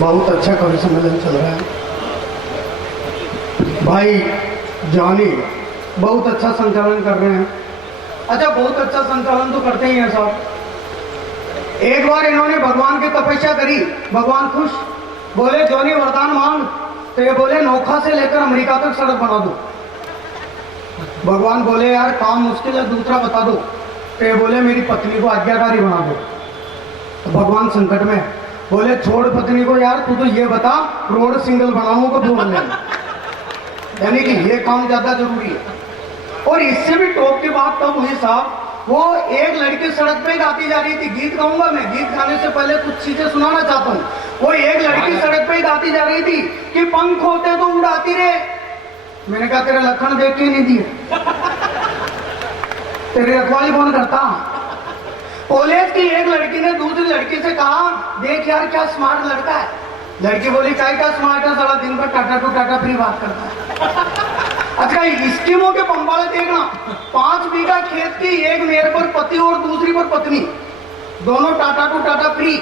बहुत अच्छा कवि सम्मेलन चल रहा है। भाई जॉनी बहुत अच्छा संचालन कर रहे हैं। अच्छा, बहुत अच्छा संचालन तो करते ही हैं साहब। एक बार इन्होंने भगवान की तपस्या करी, भगवान खुश, बोले जॉनी वरदान मांग, तो ये बोले नोखा से लेकर अमेरिका तक सड़क बना दो। भगवान बोले यार काम मुश्किल है, दूसरा बता दो, तो ये बोले मेरी पत्नी को आज्ञाकारी बना दो। तो भगवान संकट में बोले छोड़ पत्नी को यार, तू तो ये बता रोड सिंगल बनाऊं कब बोल रहे, यानी कि ये काम ज्यादा जरूरी है। और इससे भी टॉप की बात तब हुई साहब, वो एक लड़की सड़क पे गाती जा रही थी, गीत गाऊंगा मैं, गीत गाने से पहले कुछ चीजें सुनाना चाहता हूँ। वो एक लड़की सड़क पे गाती जा रही थी कि पंख होते तो उड़ाती रे। मैंने कहा तेरे लखन देख के नहीं दिए, तेरी रखवाली कौन करता। कॉलेज की एक लड़की ने दूसरी लड़की से कहा देख यार क्या स्मार्ट लड़का है। लड़की बोली क्या स्मार्ट है, सारा दिन भर टाटा टू टाटा फ्री बात करता है। अच्छा, स्कीमों के पंबाले देखना, 5 बीघा खेत की, एक मेरे पर पति और दूसरी पर पत्नी, दोनों टाटा टू टाटा फ्री।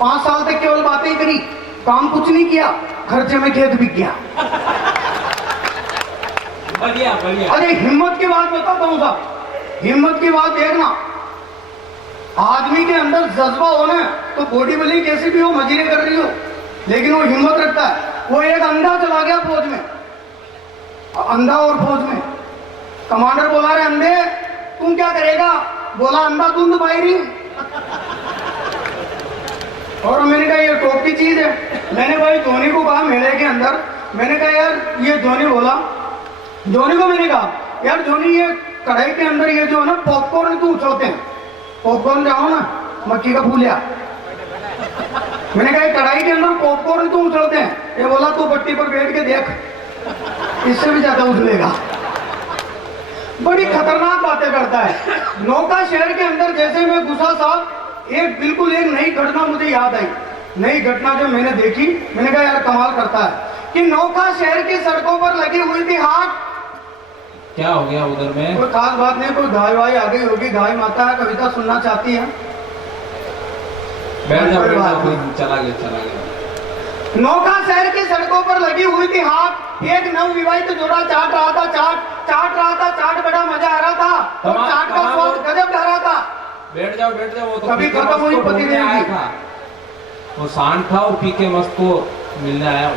5 साल तक केवल बातें ही करी, काम कुछ नहीं किया, खर्चे में खेत बिक गया। बढ़िया बढ़िया। अरे हिम्मत की बात बताता हूँ साहब, हिम्मत की बात देखना। आदमी के अंदर जज्बा हो ना, तो बॉडी बिल्डिंग कैसी भी हो, मजीरे कर रही हो, लेकिन वो हिम्मत रखता है। वो एक अंधा चला गया फौज में, अंधा और फौज में। कमांडर बोला रे अंधे तुम क्या करेगा, बोला अंधाधुंध फायरिंग। और मैंने कहा ये टॉप की चीज है। मैंने भाई धोनी को कहा मेले के अंदर, मैंने कहा यार ये धोनी बोला, धोनी को मैंने कहा यार धोनी ये कढ़ाई के अंदर ये जो है ना पॉपकॉर्न क्यों उछलते हैं, पॉपकॉर्न जाओ ना मक्की का फूलिया। मैंने कहा कढ़ाई के अंदर पॉपकॉर्न क्यों उछलते हैं, ये बोला तू पट्टी पर बैठ के देख, इससे भी ज्यादा उछलेगा। बड़ी खतरनाक बातें करता है। नौका शहर के अंदर जैसे मैं घुसा साहब, एक बिल्कुल एक नई घटना मुझे याद आई। नई घटना जो मैंने देखी, मैंने कहा यार कमाल करता है कि नौका शहर की सड़कों पर लगी हुई थी हाट। क्या हो गया उधर में? कोई खास बात नहीं, कोई गाय वाय आ गई होगी, गाय माता है, कविता सुनना चाहती है। बैठ जाओ, चला गया। नौका शहर की सड़कों पर लगी हुई थी हाट। एक नवविवाहित जोड़ा चाट रहा था, चाट बड़ा मजा आ रहा था, और चाट का स्वाद गजब ला रहा था। बैठ जाओ वो तो कभी खत्म हुई पति देव की। वो सांड था और पी के मस्त को मिलने आया।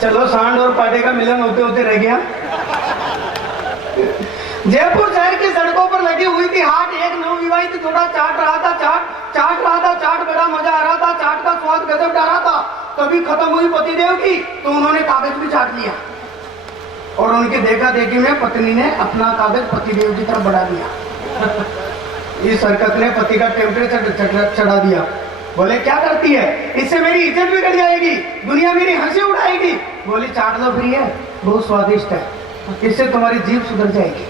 चलो सांड और पाटे का मिलन होते होते रह गया। जयपुर शहर की सड़कों पर लगी हुई थी हाट। एक नवविवाहित जोड़ा चाट रहा था, चाट बड़ा मजा आ रहा था, चाट का स्वाद गजब डाला था। तभी खत्म हुई पतिदेव की, तो उन्होंने कागज भी चाट लिया, और उनके देखा देखी में पत्नी ने अपना कागज पतिदेव की तरफ बढ़ा दिया। इस हरकत ने पति का टेम्परेचर चढ़ा दिया। बोले क्या करती है, इससे मेरी इज्जत भी कट जाएगी, दुनिया मेरी हंसी उड़ाएगी। बोली चाट लो फ्री है, बहुत स्वादिष्ट है, इससे तुम्हारी जीभ सुधर जाएगी।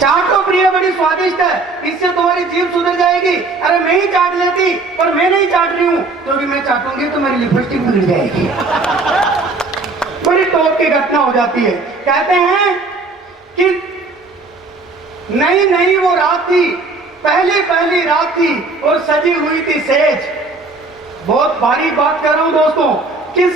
चाट तो प्रिय बड़ी स्वादिष्ट है, इससे तुम्हारी जीभ सुधर जाएगी। अरे मैं ही चाट लेती, पर मैं नहीं चाट रही हूँ, क्योंकि मैं चाटूंगी तो मेरी लिपस्टिक बिगड़ जाएगी। बड़ी टॉप की घटना हो जाती है। कहते हैं कि नई वो रात थी, पहली रात थी, और सजी हुई थी सेज। बहुत भारी बात कर रहा हूं दोस्तों, किस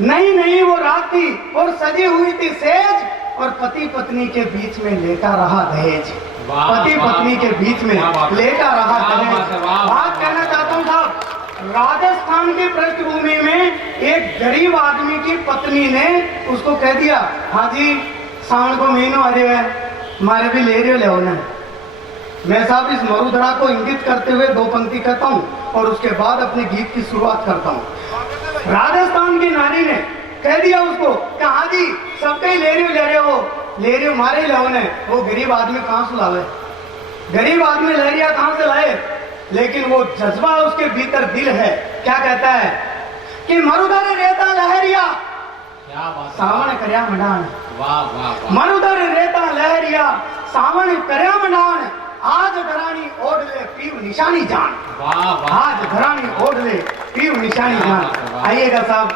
नई वो रात थी और सजी हुई थी सेज, और पति पत्नी के बीच में लेटा रहा दहेज। पति पत्नी के बीच में लेटा रहा दहेज। बात कहना चाहता हूँ साहब, राजस्थान की पृष्ठभूमि में एक गरीब आदमी की पत्नी ने उसको कह दिया, हाँ जी सावन को महीनों आ रहे हैं, मारे भी ले रहे हो ना। मैं साहब इस मरुधरा को इंगित करते हुए 2 पंक्ति कहता हूँ, और उसके बाद अपने गीत की शुरुआत करता हूँ। राजस्थान की नारी ने कह दिया उसको, हाँ जी सबके ले रहे हो, मारे ले ने। वो गरीब आदमी कहाँ से लावे, गरीब आदमी लहरिया कहाँ से लाए, लेकिन वो जज्बा उसके भीतर दिल है। क्या कहता है कि मरुधर रेता लहरिया, सावन करया मंडान। मरुधर रेता लहरिया, सावन करया मंडान, आज घरानी ओढ़ ले पीव निशानी जान। आज घरानी ओढ़ ले पीव निशानी जान। आइएगा साहब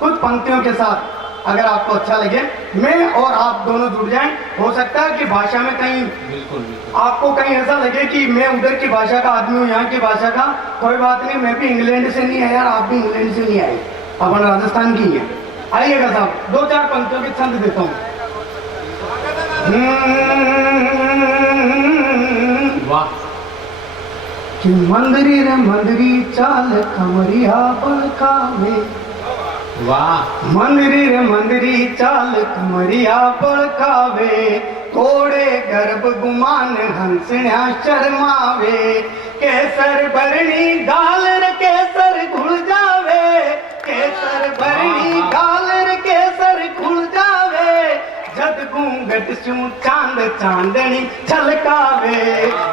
कुछ पंक्तियों के साथ अगर आपको अच्छा लगे मैं और आप दोनों जुड़ जाएं। हो सकता है कि भाषा में कहीं बिल्कुल बिल्कुल। आपको कहीं ऐसा लगे कि मैं उधर की भाषा का आदमी हूँ, यहाँ की भाषा का, कोई बात नहीं, मैं भी इंग्लैंड से नहीं आया और आप भी इंग्लैंड से नहीं आए, अपन राजस्थान की ही है। आइएगा साहब, 2-4 पंक्तियों के छंद देता हूँ। वाह। कि मंदरी रे मंदरी चाल कमरिया बड़कावे, वाह। मंदरी रे मंदरी चाल कमरिया बड़कावे, थोड़े गर्भ गुमान हंसण्या शर्मावे, केसर भरणी गाल रे केसर घुल जावे, केसर भरणी गाल रे केसर घुल जावे, जद घूंघट स्यूं चांद चांदनी छलकावे,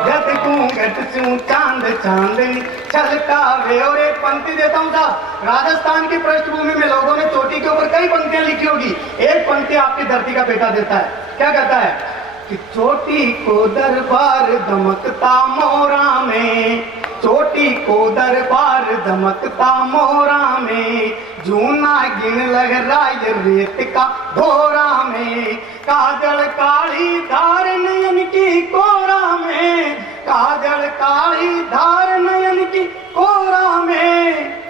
जद घूंघट स्यूं चांद चांदनी छलकावे। और एक पंक्ति देता हूँ साहब, राजस्थान की पृष्ठभूमि में लोगों ने चोटी के ऊपर कई पंक्तियां लिखी होगी, एक पंक्ति आपकी धरती का बेटा देता है, क्या कहता है कि चोटी को दरबार दमकता मोरा में, चोटी को दरबार दमकता मोरा में, जूना गिन लग राय रेत का घोरा में, काजल काली धार नयन की कोरा में, काजल काली धार नयन की कोरा में,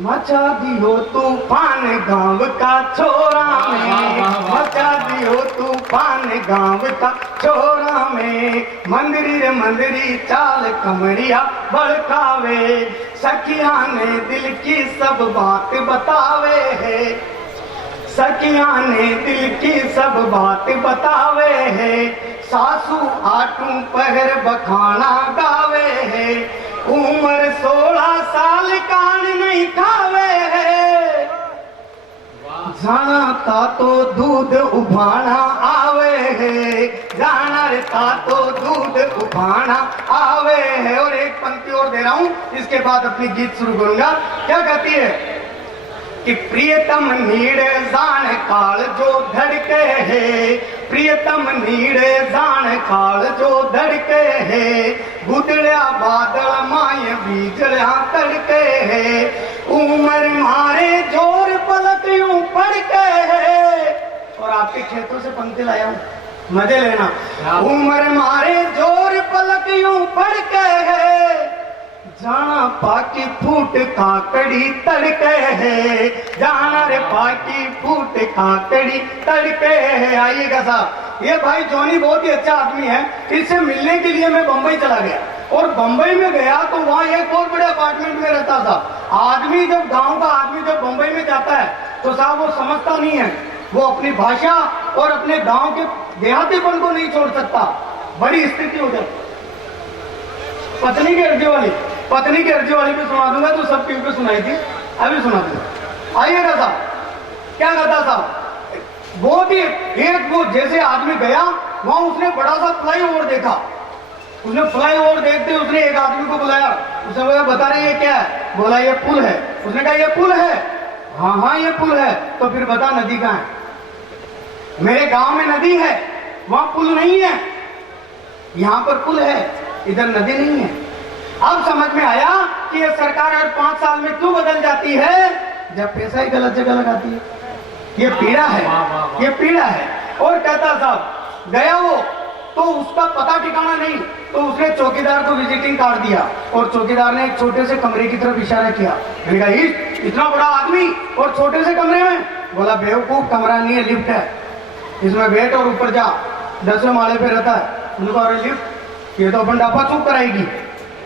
मचा दियो तूफान गांव का छोरा में, मचा दियो तूफान गांव का छोरा में, मंदिरी रे मंदिरी चाल कमरिया बड़कावे, सखिया ने दिल की सब बात बतावे है, सखिया ने दिल की सब बात बतावे है, सासू आटू पहर बखाना गावे है, उम्र 16 साल कान नहीं खावे है, जाना का तो दूध उभाना आवे है, जाना रे का तो दूध उभाना आवे है। और एक पंक्ति और दे रहा हूं, इसके बाद अपनी गीत शुरू करूंगा। क्या कहती है कि प्रियतम नीड़े जान काल जो धड़के है, प्रियतम नीड़े जान काल जो धड़के है, गुदड़िया बादल माय बीजड़िया तड़के है, उमर मारे जोर पलक यूं पड़के है। और आपके खेतों से पंक्ति लाया हूं, मजे लेना। उमर मारे जोर पलक यूं पड़के है, जाना पाकी फूट काकड़ी तड़के है, जाना रे पाकी फूट काकड़ी तड़के है। आइएगा साहब, ये भाई जॉनी बहुत ही अच्छा आदमी है, इससे मिलने के लिए मैं बंबई चला गया, और बंबई में गया तो वहाँ एक बहुत बड़े अपार्टमेंट में रहता था। आदमी जब गांव का आदमी जब बंबई में जाता है तो साहब वो समझता नहीं है, वो अपनी भाषा और अपने गांव के देहातीपन को नहीं छोड़ सकता, बड़ी स्थिति हो जाती। पत्नी की अर्जी वाली, पत्नी की अर्जी वाली भी सुना दूंगा, तो सब टीवी पे सुनाई थी, अभी सुना दूंगा। आइएगा साहब, क्या कहता साहब, बहुत ही एक वो जैसे आदमी गया वहां, उसने बड़ा सा फ्लाईओवर देखा, उसने फ्लाईओवर देखते उसने एक आदमी को बुलाया, उसने बोला बता रहे ये क्या है, बोला ये पुल है, उसने कहा ये पुल है, हाँ हाँ ये पुल है, तो फिर बता नदी कहाँ है, मेरे गांव में नदी है, वहां पुल नहीं है, यहां पर पुल है, इधर नदी नहीं है। अब समझ में आया कि ये सरकार हर 5 साल में क्यों बदल जाती है, जब पैसा ही गलत जगह लगाती है। ये पीड़ा है, ये पीड़ा है। और कहता साहब गया वो, तो उसका पता ठिकाना नहीं, तो उसने चौकीदार को विजिटिंग कार्ड दिया, और चौकीदार ने एक छोटे से कमरे की तरफ इशारा किया। मैंने कहा इतना बड़ा आदमी और छोटे से कमरे में, बोला बेवकूफ कमरा नहीं है, लिफ्ट है, इसमें बैठ और ऊपर जा, 10वें माले पे रहता है। उन्होंने कहा अरे लिफ्ट, ये तो अपन ढापा चूक कराएगी।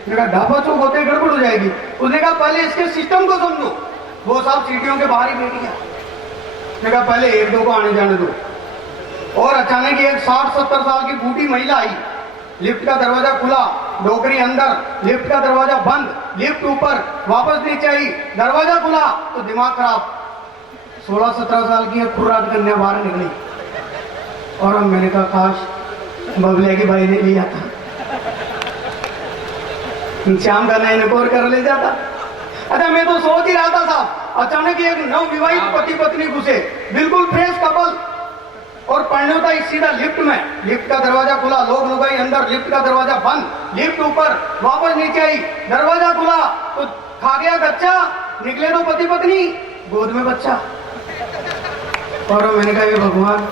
मैंने कहा ढापा चूक होते गड़बड़ हो जाएगी। उसने कहा पहले इसके सिस्टम को समझो। वो साहब सीढ़ियों के बाहर ही बैठ गया। मैंने कहा पहले 1-2 को आने जाने दो। और अचानक एक 60-70 साल की बूढ़ी महिला आई, लिफ्ट का दरवाजा खुला, डोकरी अंदर, लिफ्ट का दरवाजा बंद, लिफ्ट ऊपर, वापस नीचे आई, दरवाजा खुला तो दिमाग खराब, 16-17 साल की खुर्राट कन्या बाहर निकली। और अब मैंने कहा काश बबले के भाई ने लिया था, श्याम का नयन कोर कर ले जाता। अच्छा मैं तो सोच ही रहा था साहब, अचानक एक नवविवाहित पति पत्नी घुसे, बिल्कुल फ्रेश कपल, और पढ़ने होता है सीधा लिफ्ट में, लिफ्ट का दरवाजा खुला, लोग लुगाई अंदर, लिफ्ट का दरवाजा बंद, लिफ्ट ऊपर, वापस नीचे आई, दरवाजा खुला तो खा गया बच्चा, निकले तो पति पत्नी, गोद में बच्चा। और मैंने कहा ये भगवान,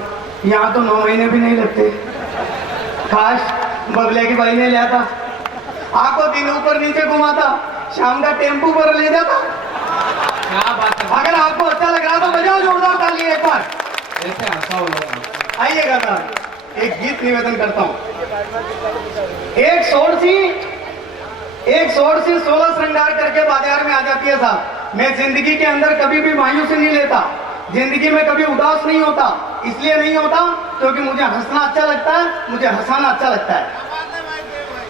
यहाँ तो 9 महीने भी नहीं लगते, काश बबले की भाई ने लिया था, आपको दिन ऊपर नीचे घुमाता, शाम का टेम्पू पर ले जाता। क्या बात है, अगर आपको अच्छा लग रहा तो बजाओ जोरदार ताली एक बार। ऐसे हंसाओ लोग। आइएगा सर, एक गीत निवेदन करता हूँ। एक शोर सी 16 श्रृंगार करके बाजार में आ जाती है साहब। मैं जिंदगी के अंदर कभी भी मायूसी नहीं लेता, जिंदगी में कभी उदास नहीं होता। इसलिए नहीं होता क्योंकि मुझे हंसना अच्छा लगता है, मुझे हंसाना अच्छा लगता है।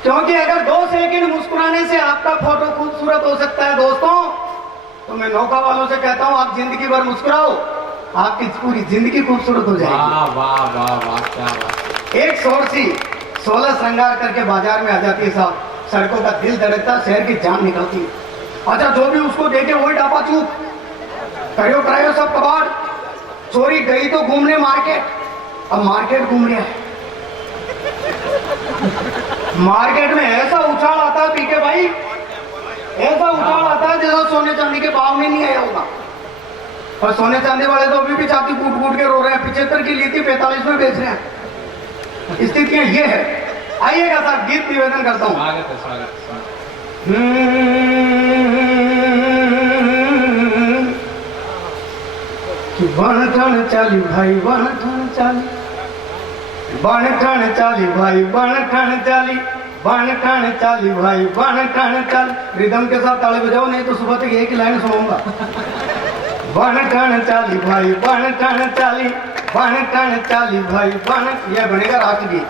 क्योंकि अगर 2 सेकंड मुस्कुराने से आपका फोटो खूबसूरत हो सकता है दोस्तों, तो मैं नौका वालों से कहता हूं आप जिंदगी भर मुस्कुराओ, आपकी पूरी जिंदगी खूबसूरत हो जाएगी। वाह वाह वाह वाह, क्या बात। एक शोर सी 16 श्रृंगार करके बाजार में आ जाती है साहब। सड़कों का दिल धड़कता, शहर की जान निकलती है। अच्छा, जो भी उसको देखे वही डापा चूप, करायो सब कबाड़। चोरी गई तो घूमने मार्केट, अब मार्केट घूम रहा है। मार्केट में ऐसा उछाल आता है पीके भाई, ऐसा उछाल आता है जैसा सोने चांदी के भाव में नहीं आया होगा। और सोने चांदी वाले तो अभी भी छाती कूट कूट के रो रहे हैं, 75 की ली थी 45 में बेच रहे हैं। स्थितियां ये है। आइएगा साहब, गीत निवेदन करता हूँ। स्वागत है, स्वागत है। बन ठन चाली भाई, बन ठन चाली, बन ठन चाली भाई, बन ठन चाली, बन ठन चाली भाई, बन ठन चाली। रिदम के साथ ताली बजाओ, नहीं तो सुबह तक एक ही लाइन सुनाऊंगा। बन ठन चाली भाई, बन ठन चाली, बन ठन चाली भाई, बन, यह बनेगा राष्ट्रगीत।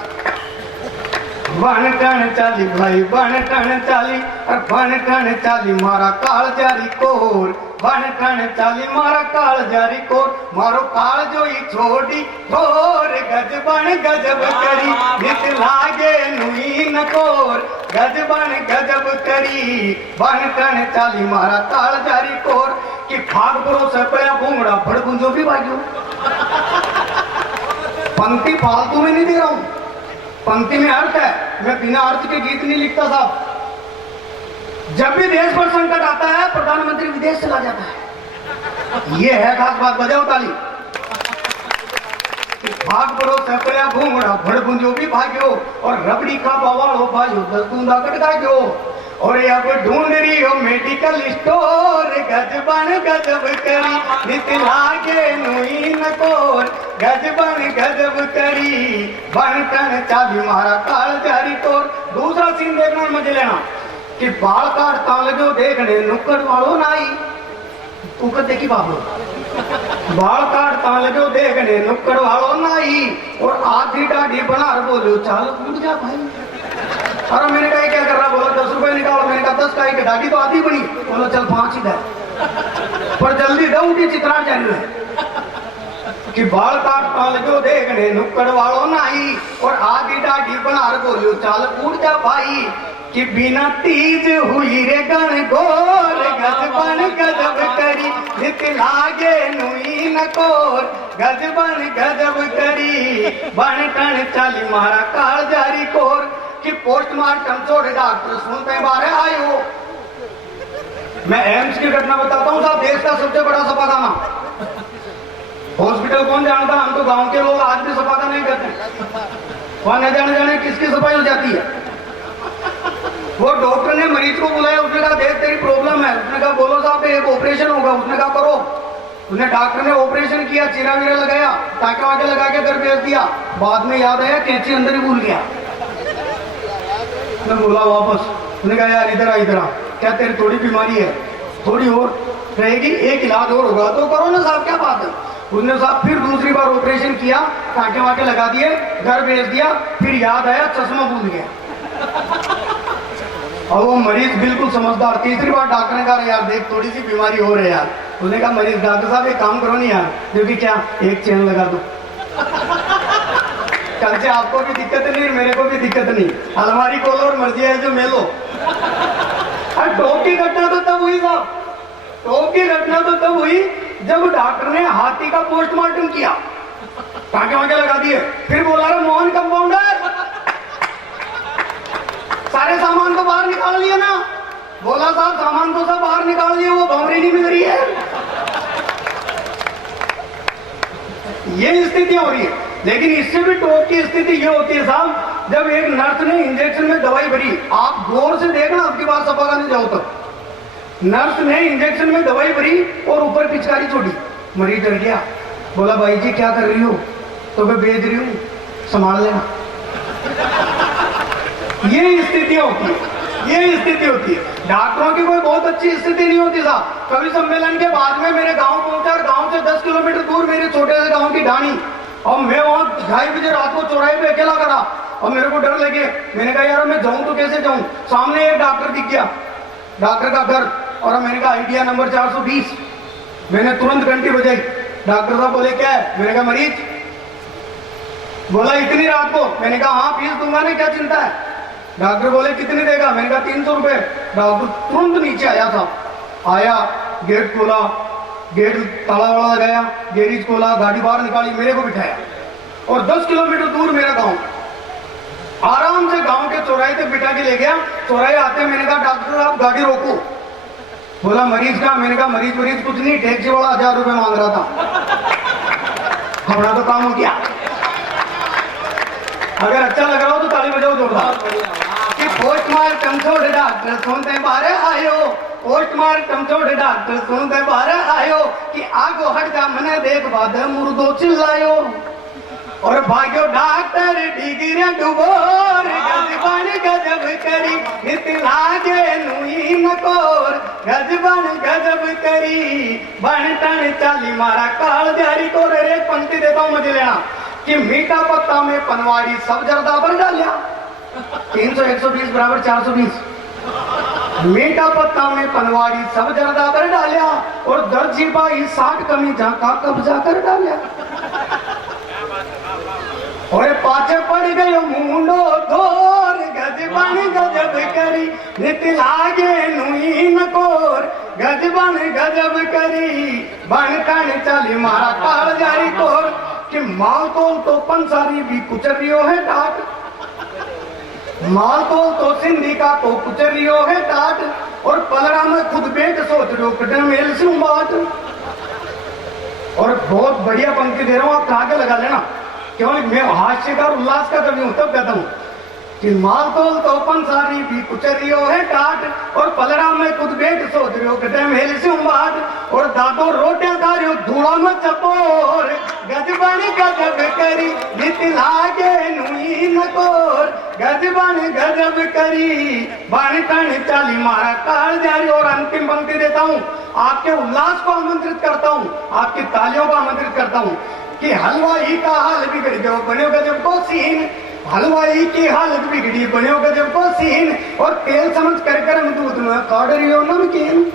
बन ठन चाली भाई, बन ठन चाली, और बन ठन चाली मारा काल जारी कोर, बन ठन चाली मारा काल जारी कोर, मारो काल जो ही छोड़ी ठोर, गज बन गजब करी, नित लागे नुई नकोर, गज बन गजब करी, बन ठन चाली मारा काल जारी कोर, कि भाग परो से पया घूमड़ा फड़ गुंजो भी बाजू। पंक्ति फालतू में नहीं दे रहा हूं, पंक्ति में अर्थ है, मैं बिना अर्थ के गीत नहीं लिखता साहब। जब भी देश पर संकट आता है, प्रधानमंत्री विदेश चला जाता है, ये है खास बात। बजाओ ताली। भाग पड़ो सपया घूमड़ा भड़ गुंजो भी भाग्यो, और रबड़ी का बवाड़ो भाइयो 10 दूंदा कटका गयो, और अब ढूंढ रही हो मेडिकल स्टोर, गज बन गजब करी, नित लागे नुई नकोर, गज बन गजब करी, बन टन चाबी मारा काल जारी कोर। दूसरा सीन देखना मजे लेना, कि बाल काटता लगो देखने नुक्कड़ वालों नाई, ऊपर देखी बाबू, बाल काटता लगो देखने नुक्कड़ वालों नाई, और आधी दाढ़ी बना बोलो चाल कूद जा भाई। अरे मैंने कहा क्या कर रहा, बोला 10 रुपए निकालो। मैंने कहा 10 का ही, दाढ़ी तो आधी बनी, बोलो चल 5 ही दे, पर जल्दी दो, उठी चित्राट जारी है। कि बाल काटता लगो देखने नुक्कड़ वालों नाई, और आधी दाढ़ी बना बोलो चाल कूद जा भाई, कि बिना तीज हुई रे गण गोर, गज बन गजब करी, नित लागे नुई नकोर, गज बन गजब करी, बन टन चाली मारा काल जारी कोर, कि पोस्टमार्टम छोड़े डॉक्टर सुनते बारे आयो। मैं एम्स की घटना बताता हूँ साहब, देश का सबसे बड़ा सफाखाना। हॉस्पिटल कौन जानता, हम तो गांव के लोग आज भी सफाखाना नहीं करते, वहां न जाने किसकी सफाई हो जाती है। वो डॉक्टर ने मरीज को बुलाया, उसने कहा देख तेरी प्रॉब्लम है, उसने कहा बोलो साहब एक ऑपरेशन होगा, उसने कहा करो। उसने डॉक्टर ने ऑपरेशन किया, चीरा वीरा लगाया, टाके वाके लगा के घर भेज दिया, बाद में याद आया कैंची अंदर ही भूल गया। मैं बोला वापस, उसने कहा यार इधर आ, क्या तेरी थोड़ी बीमारी है, थोड़ी और रहेगी, एक इलाज और होगा तो करो ना साहब, क्या बात है। उसने साहब फिर दूसरी बार ऑपरेशन किया, टाके वाके लगा दिए, घर भेज दिया, फिर याद आया चश्मा भूल गया। और वो मरीज बिल्कुल समझदार, तीसरी बार डॉक्टर ने कहा यार देख थोड़ी सी बीमारी हो रही है यार। उसने कहा मरीज डॉक्टर साहब एक काम करो नहीं यार, जो कि क्या, एक चेन लगा दो, कल से आपको भी दिक्कत नहीं मेरे को भी दिक्कत नहीं, अलमारी खोलो और मर्जी है जो मेलो। अरे टॉप की घटना तो तब हुई साहब, टॉप की घटना तो तब हुई जब डॉक्टर ने हाथी का पोस्टमार्टम किया, टाके वाके लगा दिए, फिर बोला रहा मोहन कंपाउंडर सारे सामान तो बाहर निकाल लिया ना। बोला साहब सामान तो सब बाहर निकाल लिया, वो भंवरी नहीं मिल रही है। स्थितियां हो रही है। लेकिन इससे भी टॉप की स्थिति ये होती है साहब, जब एक नर्स ने इंजेक्शन में दवाई भरी, आप गौर से देखना, आपकी बात सफा करने जाओ तो नर्स ने इंजेक्शन में दवाई भरी और ऊपर पिचकारी छोड़ी, मरीज डर गया, बोला भाई जी क्या कर रही हो? तो मैं बेच रही हूँ, संभाल लेना। ये स्थितियां होती है, ये स्थिति होती है। डॉक्टरों की कोई बहुत अच्छी स्थिति नहीं होती साहब। कवि सम्मेलन के बाद में मेरे गांव पहुंचा और गांव से 10 किलोमीटर दूर मेरे छोटे से गांव की ढाणी, और मैं वहां 2:30 बजे रात को चौराहे पे अकेला खड़ा, और मेरे को डर लगे। मैंने कहा यार मैं जाऊं तो कैसे जाऊं? सामने एक डॉक्टर दिख गया, डॉक्टर का घर, और मैंने कहा आइडिया नंबर 420। मैंने तुरंत घंटी बजाई। डॉक्टर साहब बोले क्या है? मैंने कहा मरीज। बोला इतनी रात को? मैंने कहा हाँ फीस दूंगा ना, क्या चिंता है? डॉक्टर बोले कितनी देगा? मैंने कहा 300 रुपए। डॉक्टर तुरंत नीचे आया था, आया, गेट खोला, गेट ताला वाला लगाया, गैरेज खोला, गाड़ी बाहर निकाली, मेरे को बिठाया, और 10 किलोमीटर दूर मेरा गांव, आराम से गांव के चौराहे तक बिठा के ले गया। चौराहे आते मैंने कहा डॉक्टर साहब गाड़ी रोको। बोला मरीज का? मैंने कहा मरीज कुछ नहीं, टैक्सी वाला 1000 रुपए मांग रहा था। हमारा तो काम हो गया। अगर अच्छा लग रहा हो तो ताली बजाओ जोरदार। कि पोस्टमार्टम छोड़ डॉक्टर सुनते बारे आयो, पोस्टमार्टम छोड़ डॉक्टर सुनते बारे आयो, कि आगो हट जा मने देख बाद मुर्दो चिल्लायो, और भाग्यो डॉक्टर डिग्री डुबोर, गजबन गजब करी नित लागे नुई नकोर, गजबन गजब करी बन टन चाली मारा काल जारी को। रे पंक्ति देता हूं मजे लेना, कि मीठा पत्ता में पनवाड़ी सब जर्दा भर डालिया, 300 120 बराबर 420। मीठा पत्ता में पनवाड़ी सब जर्दा भर डालिया, और दर्जी बाई 60 कमी झाका कब्जा कर डालिया, और पाछे पड़ गयो मुंडो थोर, गजबन गजब करी नित लागे नुई नकोर, गजबन गजब करी बन टन चाली मारा काल जारी कोर। कि माल तोल तो पंसारी भी कुचरियो है टाट, माल तोल तो सिंधी का तो कुचरियो है टाट, और पलड़ा में खुद बेट सोच रो कटे मेल से बात। और बहुत बढ़िया पंक्ति दे रहा हूं, आप कहा के लगा लेना, क्यों? मैं हास्य का और उल्लास का कवि हूं, तब कहता हूं कि माल तोल तो पंसारी भी कुचरियो है टाट, और पलड़ा में खुद बेट सोच रियो कटे मेल से बाट, और दादो रोटियां खा रियो धूड़ा में चपोर, गजबन गजब करी नित लागे नुई नकोर, गजबन गजब करी बन टन चाली मारा काल जारी। और अंतिम पंक्ति देता हूं, आपके उल्लास को आमंत्रित करता हूं, आपकी तालियों को आमंत्रित करता हूं, कि हलवाई का हाल बिगड़ गयो बन्यो गजब को सीन, हलवाई की हालत बिगड़ी बन्यो गजब को सीन, और तेल समझ कर गरम दूध में काढ़ रियो नमकीन।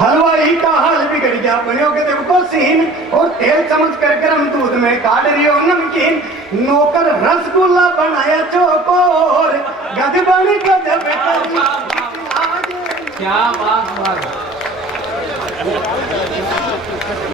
हलवाई का हाल बिगड़ गया बन्यो गजब को सीन, और तेल समझ कर गरम दूध में काढ़ रियो नमकीन, नौकर रसगुल्ला बनाया चौकोर, गजबन गजब करी। क्या बात।